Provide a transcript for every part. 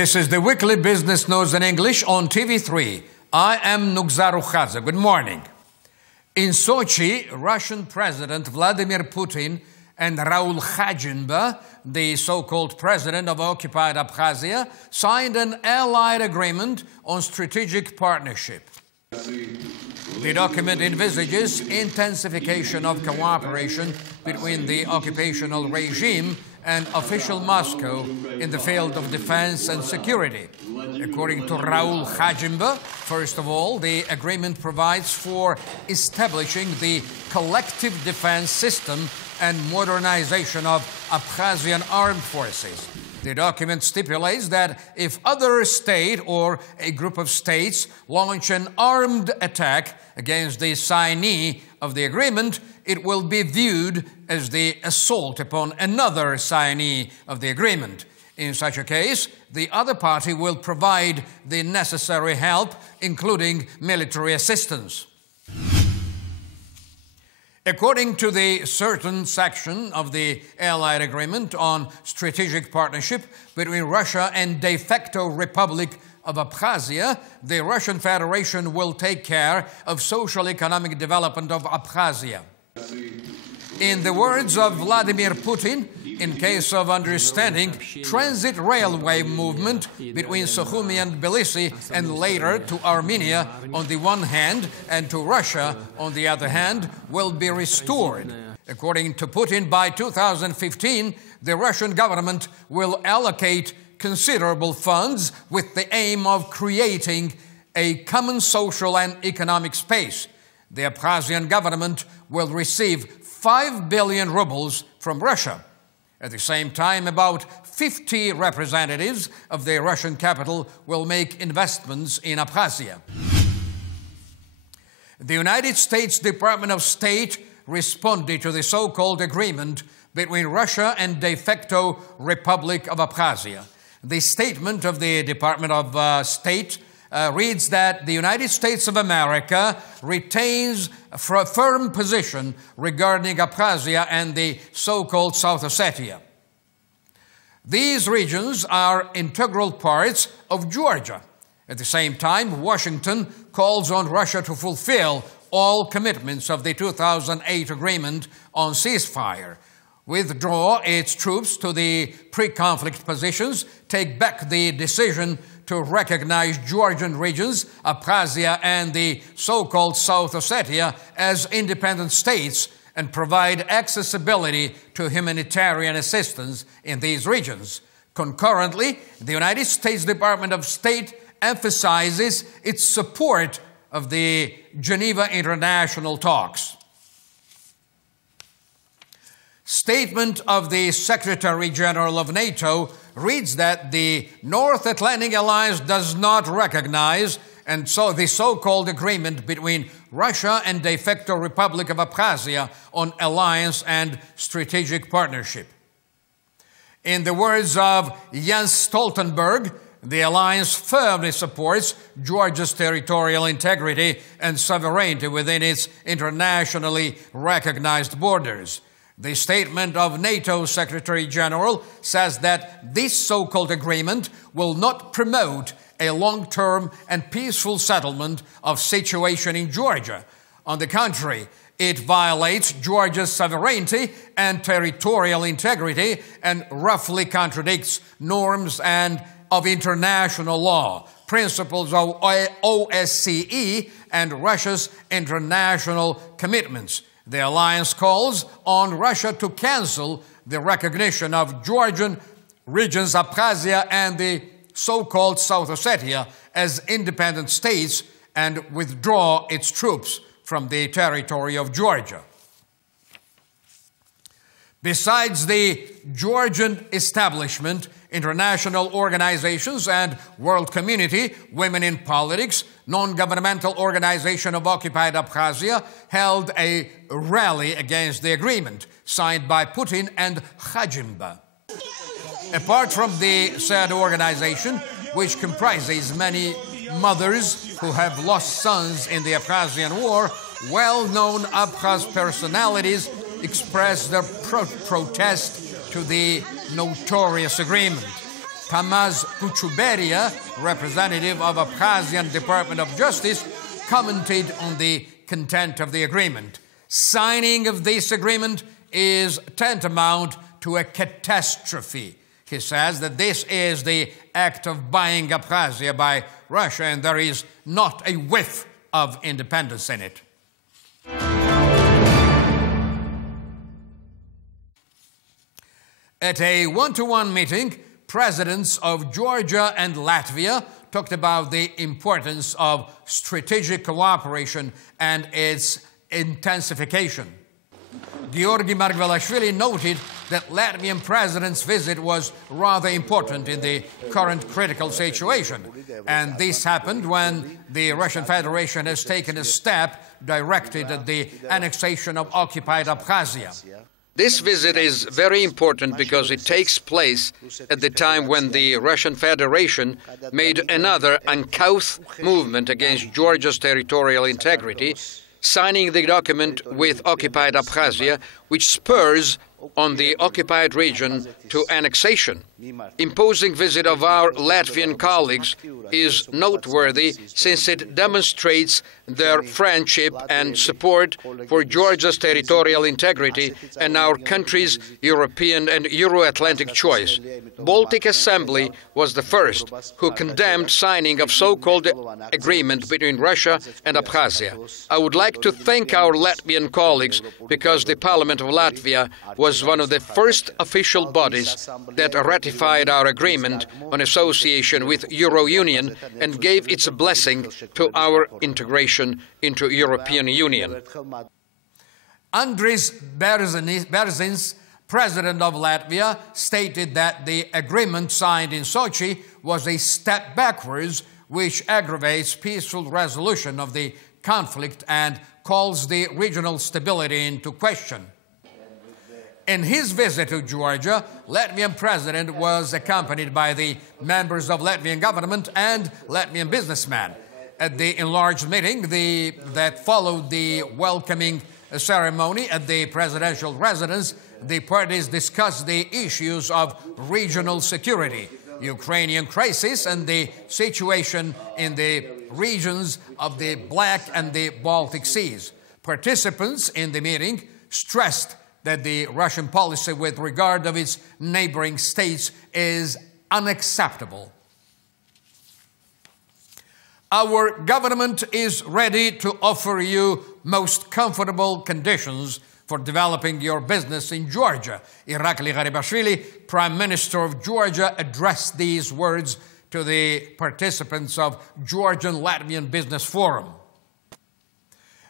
This is the weekly business news in English on TV3. I am Nugzarukhadze. Good morning. In Sochi, Russian President Vladimir Putin and Raul Khajimba, the so-called president of occupied Abkhazia, signed an allied agreement on strategic partnership. The document envisages intensification of cooperation between the occupational regime and official Moscow in the field of defense and security. According to Raul Khajimba, first of all, the agreement provides for establishing the collective defense system and modernization of Abkhazian armed forces. The document stipulates that if other state or a group of states launch an armed attack against the signee of the agreement, it will be viewed as the assault upon another signee of the agreement. In such a case, the other party will provide the necessary help, including military assistance. According to the certain section of the Allied Agreement on Strategic Partnership between Russia and de facto Republic of Abkhazia, the Russian Federation will take care of social-economic development of Abkhazia. In the words of Vladimir Putin, in case of understanding, transit railway movement between Sukhumi and Tbilisi and later to Armenia on the one hand and to Russia on the other hand will be restored. According to Putin, by 2015, the Russian government will allocate considerable funds with the aim of creating a common social and economic space. The Abkhazian government will receive 5 billion rubles from Russia. At the same time, about 50 representatives of the Russian capital will make investments in Abkhazia. The United States Department of State responded to the so-called agreement between Russia and de facto Republic of Abkhazia. The statement of the Department of State reads that the United States of America retains a firm position regarding Abkhazia and the so-called South Ossetia. These regions are integral parts of Georgia. At the same time, Washington calls on Russia to fulfill all commitments of the 2008 agreement on ceasefire, withdraw its troops to the pre-conflict positions, take back the decision to recognize Georgian regions, Abkhazia and the so-called South Ossetia as independent states and provide accessibility to humanitarian assistance in these regions. Concurrently, the United States Department of State emphasizes its support of the Geneva International talks. Statement of the Secretary General of NATO reads that the North Atlantic Alliance does not recognize and so the so-called agreement between Russia and de facto Republic of Abkhazia on alliance and strategic partnership. In the words of Jens Stoltenberg, the alliance firmly supports Georgia's territorial integrity and sovereignty within its internationally recognized borders. The statement of NATO Secretary General says that this so-called agreement will not promote a long-term and peaceful settlement of situation in Georgia. On the contrary, it violates Georgia's sovereignty and territorial integrity and roughly contradicts norms and of international law, principles of OSCE and Russia's international commitments. The alliance calls on Russia to cancel the recognition of Georgian regions, Abkhazia and the so-called South Ossetia as independent states and withdraw its troops from the territory of Georgia. Besides the Georgian establishment, international organizations and world community, Women in Politics, non-governmental organization of occupied Abkhazia, held a rally against the agreement signed by Putin and Khajimba. Apart from the said organization, which comprises many mothers who have lost sons in the Abkhazian War, well-known Abkhaz personalities expressed their protest to the notorious agreement. Tamaz Kuchuberia, representative of Abkhazian Department of Justice, commented on the content of the agreement. Signing of this agreement is tantamount to a catastrophe. He says that this is the act of buying Abkhazia by Russia, and there is not a whiff of independence in it. At a one-to-one meeting, presidents of Georgia and Latvia talked about the importance of strategic cooperation and its intensification. Georgi Margvelashvili noted that Latvian president's visit was rather important in the current critical situation, and this happened when the Russian Federation has taken a step directed at the annexation of occupied Abkhazia. This visit is very important because it takes place at the time when the Russian Federation made another uncouth movement against Georgia's territorial integrity, signing the document with occupied Abkhazia, which spurs on the occupied region to annexation. Imposing visit of our Latvian colleagues is noteworthy since it demonstrates their friendship and support for Georgia's territorial integrity and our country's European and Euro-Atlantic choice. Baltic Assembly was the first who condemned signing of so-called agreement between Russia and Abkhazia. I would like to thank our Latvian colleagues because the Parliament of Latvia was one of the first official bodies that ratified our agreement on association with Euro Union and gave its blessing to our integration into European Union. Andris Berzins, president of Latvia, stated that the agreement signed in Sochi was a step backwards which aggravates peaceful resolution of the conflict and calls the regional stability into question. In his visit to Georgia, Latvian president was accompanied by the members of Latvian government and Latvian businessmen. At the enlarged meeting that followed the welcoming ceremony at the presidential residence, the parties discussed the issues of regional security, Ukrainian crisis, and the situation in the regions of the Black and the Baltic Seas. Participants in the meeting stressed that the Russian policy with regard of its neighboring states is unacceptable. Our government is ready to offer you most comfortable conditions for developing your business in Georgia. Irakli Garibashvili, Prime Minister of Georgia, addressed these words to the participants of Georgian-Latvian Business Forum.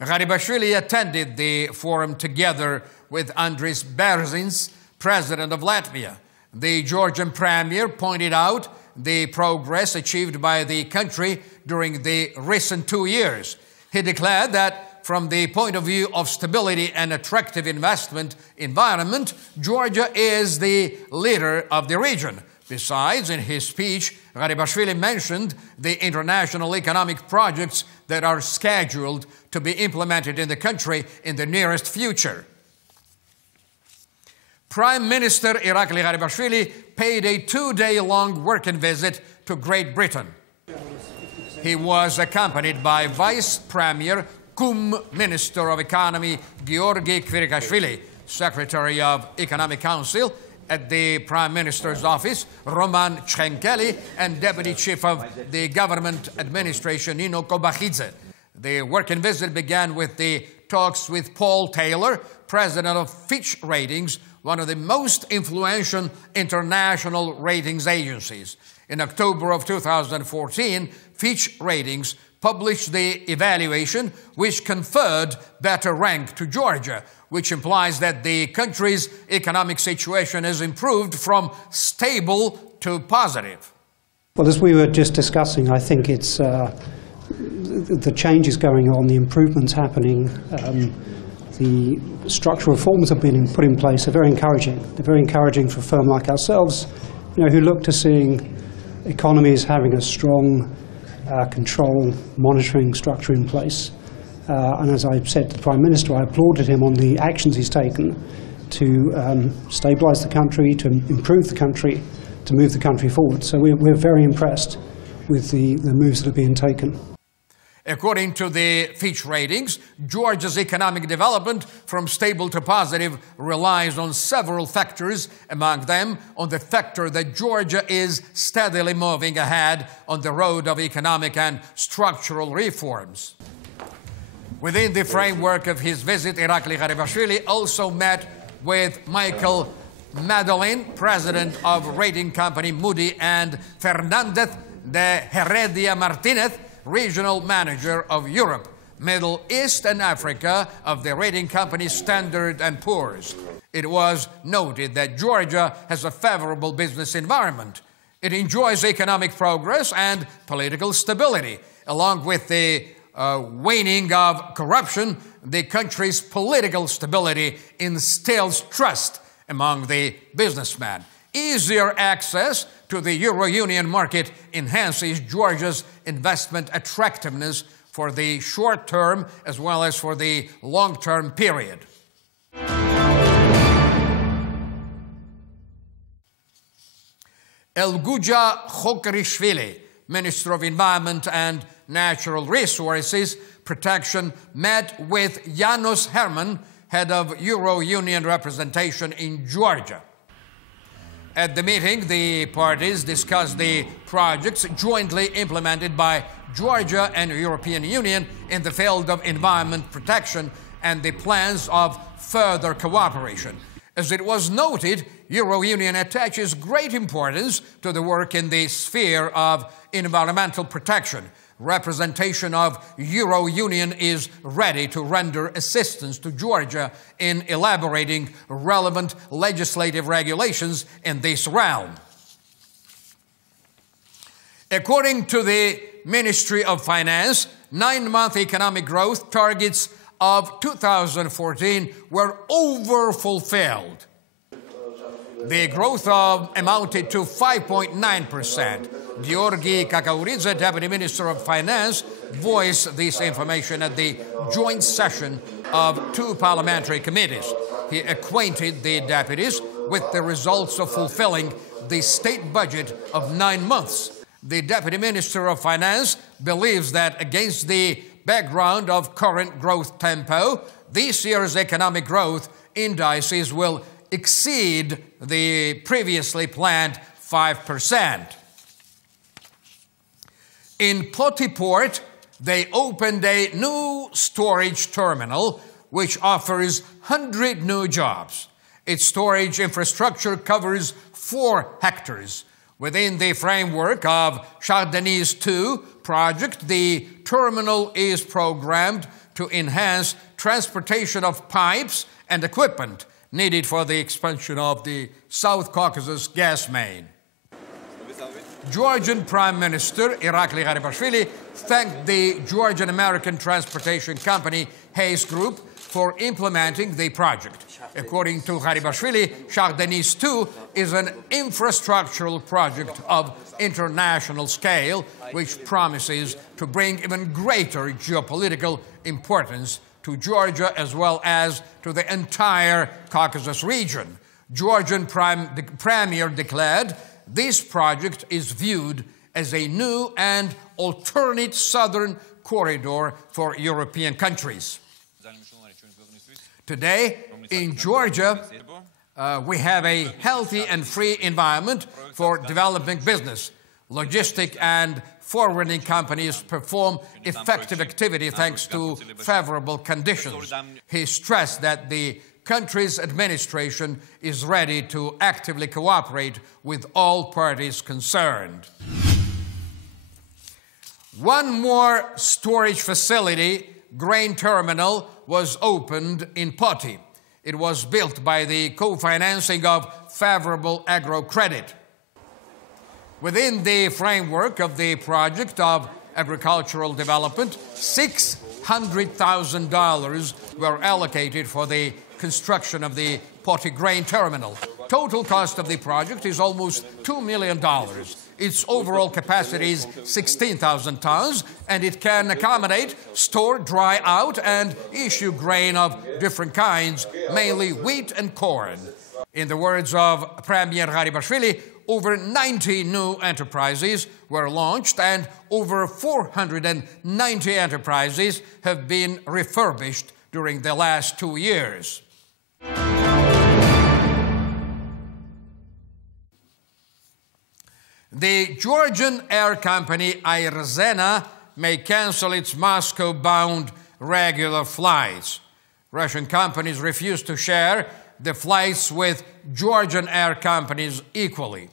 Garibashvili attended the forum together with Andris Berzins, president of Latvia. The Georgian premier pointed out the progress achieved by the country during the recent 2 years. He declared that from the point of view of stability and attractive investment environment, Georgia is the leader of the region. Besides, in his speech, Garibashvili mentioned the international economic projects that are scheduled to be implemented in the country in the nearest future. Prime Minister Irakli Garibashvili paid a 2-day-long working visit to Great Britain. He was accompanied by Vice Premier cum Minister of Economy Georgi Kvirikashvili, Secretary of Economic Council at the Prime Minister's office, Roman Chrenkeli, and Deputy Chief of the Government Administration, Nino Kobakhidze. The working visit began with the talks with Paul Taylor, President of Fitch Ratings, one of the most influential international ratings agencies. In October of 2014, Fitch Ratings published the evaluation which conferred better rank to Georgia, which implies that the country's economic situation has improved from stable to positive. Well, as we were just discussing, I think it's the changes going on, the improvements happening, the structural reforms that have been put in place are very encouraging. They're very encouraging for a firm like ourselves, who look to seeing economies having a strong control monitoring structure in place. And as I said to the Prime Minister, I applauded him on the actions he's taken to stabilise the country, to improve the country, to move the country forward. So we're very impressed with the moves that are being taken. According to the Fitch ratings, Georgia's economic development from stable to positive relies on several factors, among them on the factor that Georgia is steadily moving ahead on the road of economic and structural reforms. Within the framework of his visit, Irakli Garibashvili also met with Michael Madeleine, president of rating company Moody, and Fernandez de Heredia Martinez, regional manager of Europe, Middle East and Africa of the rating company Standard & Poor's. It was noted that Georgia has a favorable business environment. It enjoys economic progress and political stability. Along with the waning of corruption, the country's political stability instills trust among the businessmen. Easier access to the Euro Union market enhances Georgia's investment attractiveness for the short term as well as for the long-term period. Elguja Khokarishvili, Minister of Environment and Natural Resources Protection, met with Janos Herman, head of Euro Union representation in Georgia. At the meeting, the parties discussed the projects jointly implemented by Georgia and the European Union in the field of environment protection and the plans of further cooperation. As it was noted, Euro Union attaches great importance to the work in the sphere of environmental protection. Representation of Euro Union is ready to render assistance to Georgia in elaborating relevant legislative regulations in this realm. According to the Ministry of Finance, 9-month economic growth targets of 2014 were over-fulfilled. The growth amounted to 5.9%. Georgi Kakauridze, Deputy Minister of Finance, voiced this information at the joint session of two parliamentary committees. He acquainted the deputies with the results of fulfilling the state budget of 9 months. The Deputy Minister of Finance believes that against the background of current growth tempo, this year's economic growth indices will exceed the previously planned 5%. In Poti Port, they opened a new storage terminal which offers 100 new jobs. Its storage infrastructure covers 4 hectares. Within the framework of Chardonnay's 2 project, the terminal is programmed to enhance transportation of pipes and equipment needed for the expansion of the South Caucasus gas main. Georgian Prime Minister Irakli Garibashvili thanked the Georgian-American transportation company Hayes Group for implementing the project. According to Garibashvili, Chardonnay's 2 is an infrastructural project of international scale which promises to bring even greater geopolitical importance to Georgia as well as to the entire Caucasus region. Georgian Premier declared, "This project is viewed as a new and alternate southern corridor for European countries." Today, in Georgia, we have a healthy and free environment for developing business. Logistic and forwarding companies perform effective activity thanks to favorable conditions. He stressed that the country's administration is ready to actively cooperate with all parties concerned. One more storage facility, grain terminal, was opened in Poti. It was built by the co-financing of favorable agro credit. Within the framework of the project of agricultural development, $600,000 were allocated for the construction of the Poti grain terminal. Total cost of the project is almost $2 million. Its overall capacity is 16,000 tons, and it can accommodate, store, dry out, and issue grain of different kinds, mainly wheat and corn. In the words of Premier Garibashvili, over 90 new enterprises were launched and over 490 enterprises have been refurbished during the last 2 years. The Georgian air company Aerzena may cancel its Moscow-bound regular flights. Russian companies refuse to share the flights with Georgian air companies equally.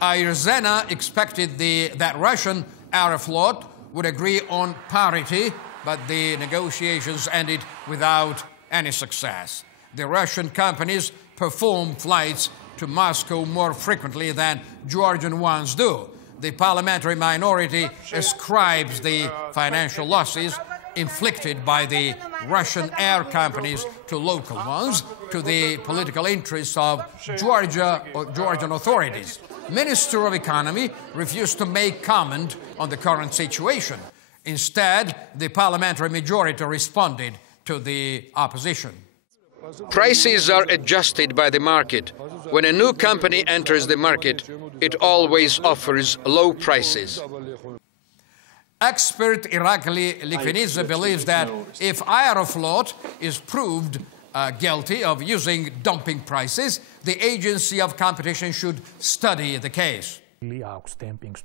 Aerzena expected that Russian Aeroflot would agree on parity, but the negotiations ended without any success. The Russian companies perform flights to Moscow more frequently than Georgian ones do. The parliamentary minority ascribes the financial losses inflicted by the Russian air companies to local ones, to the political interests of Georgia or Georgian authorities. Minister of Economy refused to make comment on the current situation. Instead, the parliamentary majority responded to the opposition. Prices are adjusted by the market. When a new company enters the market, it always offers low prices. Expert Irakli Likvinidze believes that if Aeroflot is proved guilty of using dumping prices, the Agency of Competition should study the case.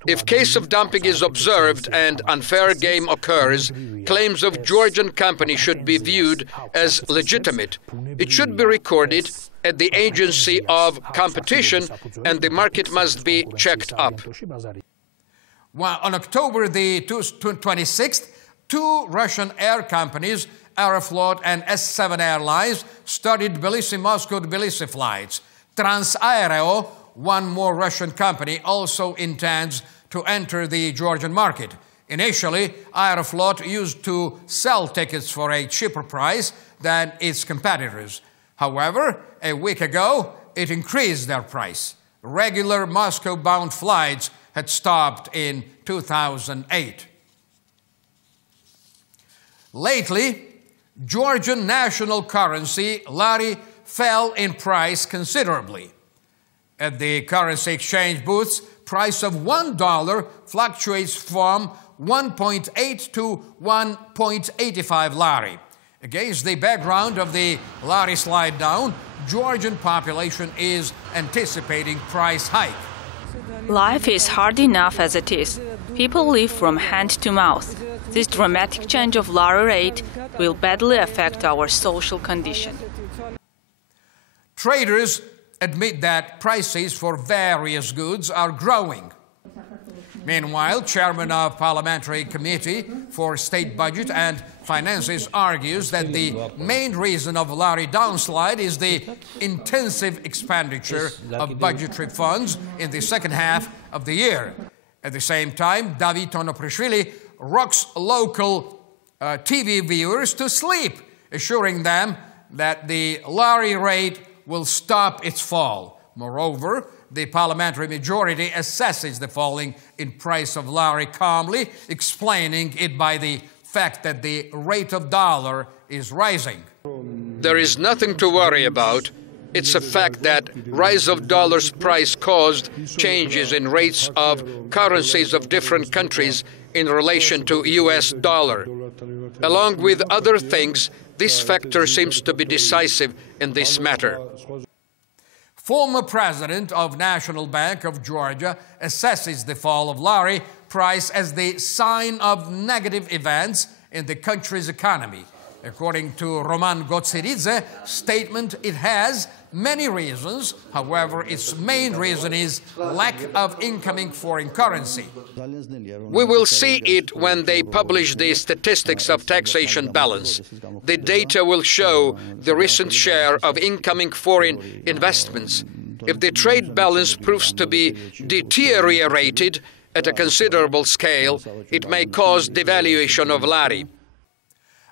If case of dumping is observed and unfair game occurs, claims of Georgian company should be viewed as legitimate. It should be recorded at the Agency of Competition and the market must be checked up. Well, on October the 26th, two Russian air companies, Aeroflot and S7 Airlines, started Tbilisi-Moscow-Tbilisi flights. Transaereo, one more Russian company, also intends to enter the Georgian market. Initially, Aeroflot used to sell tickets for a cheaper price than its competitors. However, a week ago, it increased their price. Regular Moscow-bound flights had stopped in 2008. Lately, Georgian national currency, lari, fell in price considerably. At the currency exchange booths, price of $1 fluctuates from 1.8 to 1.85 lari. Against the background of the lari slide down, Georgian population is anticipating price hike. Life is hard enough as it is. People live from hand to mouth. This dramatic change of lari rate will badly affect our social condition. Traders admit that prices for various goods are growing. Meanwhile, Chairman of Parliamentary Committee for State Budget and Finances argues that the main reason of lari downslide is the intensive expenditure of budgetary funds in the second half of the year. At the same time, David Onoprishvili rocks local TV viewers to sleep, assuring them that the lari rate will stop its fall. Moreover, the parliamentary majority assesses the falling in price of lari calmly, explaining it by the fact that the rate of dollar is rising. There is nothing to worry about. It's a fact that rise of dollar's price caused changes in rates of currencies of different countries in relation to US dollar. Along with other things, this factor seems to be decisive in this matter. Former president of National Bank of Georgia assesses the fall of lari price as the sign of negative events in the country's economy. According to Roman Gotseridze's statement, it has many reasons. However, its main reason is lack of incoming foreign currency. We will see it when they publish the statistics of taxation balance. The data will show the recent share of incoming foreign investments. If the trade balance proves to be deteriorated at a considerable scale, it may cause devaluation of lari.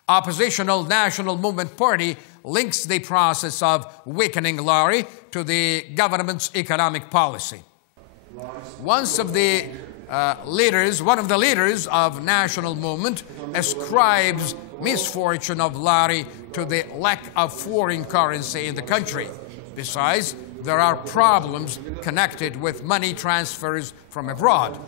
Oppositional National Movement Party links the process of weakening lari to the government's economic policy. One of the leaders of National Movement ascribes misfortune of lari to the lack of foreign currency in the country. Besides, there are problems connected with money transfers from abroad.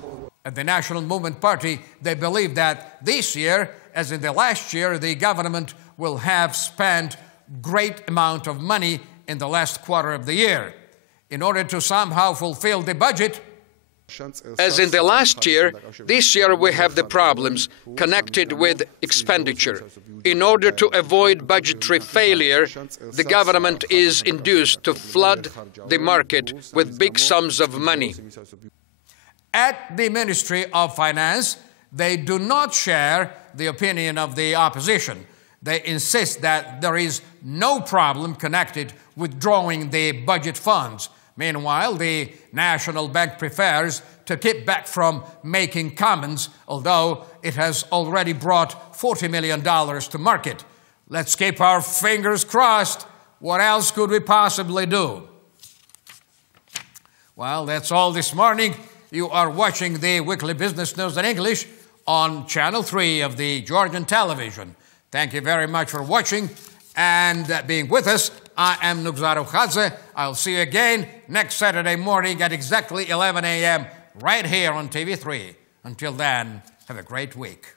At the National Movement Party, they believe that this year, as in the last year, the government will have spent great amount of money in the last quarter of the year. In order to somehow fulfill the budget, as in the last year, this year we have the problems connected with expenditure. In order to avoid budgetary failure, the government is induced to flood the market with big sums of money. At the Ministry of Finance, they do not share the opinion of the opposition. They insist that there is no problem connected with drawing the budget funds. Meanwhile, the National Bank prefers to keep back from making comments, although it has already brought $40 million to market. Let's keep our fingers crossed. What else could we possibly do? Well, that's all this morning. You are watching the weekly business news in English on Channel 3 of the Georgian television. Thank you very much for watching and being with us. I am Nugzarov Khadze. I'll see you again next Saturday morning at exactly 11 a.m. right here on TV3. Until then, have a great week.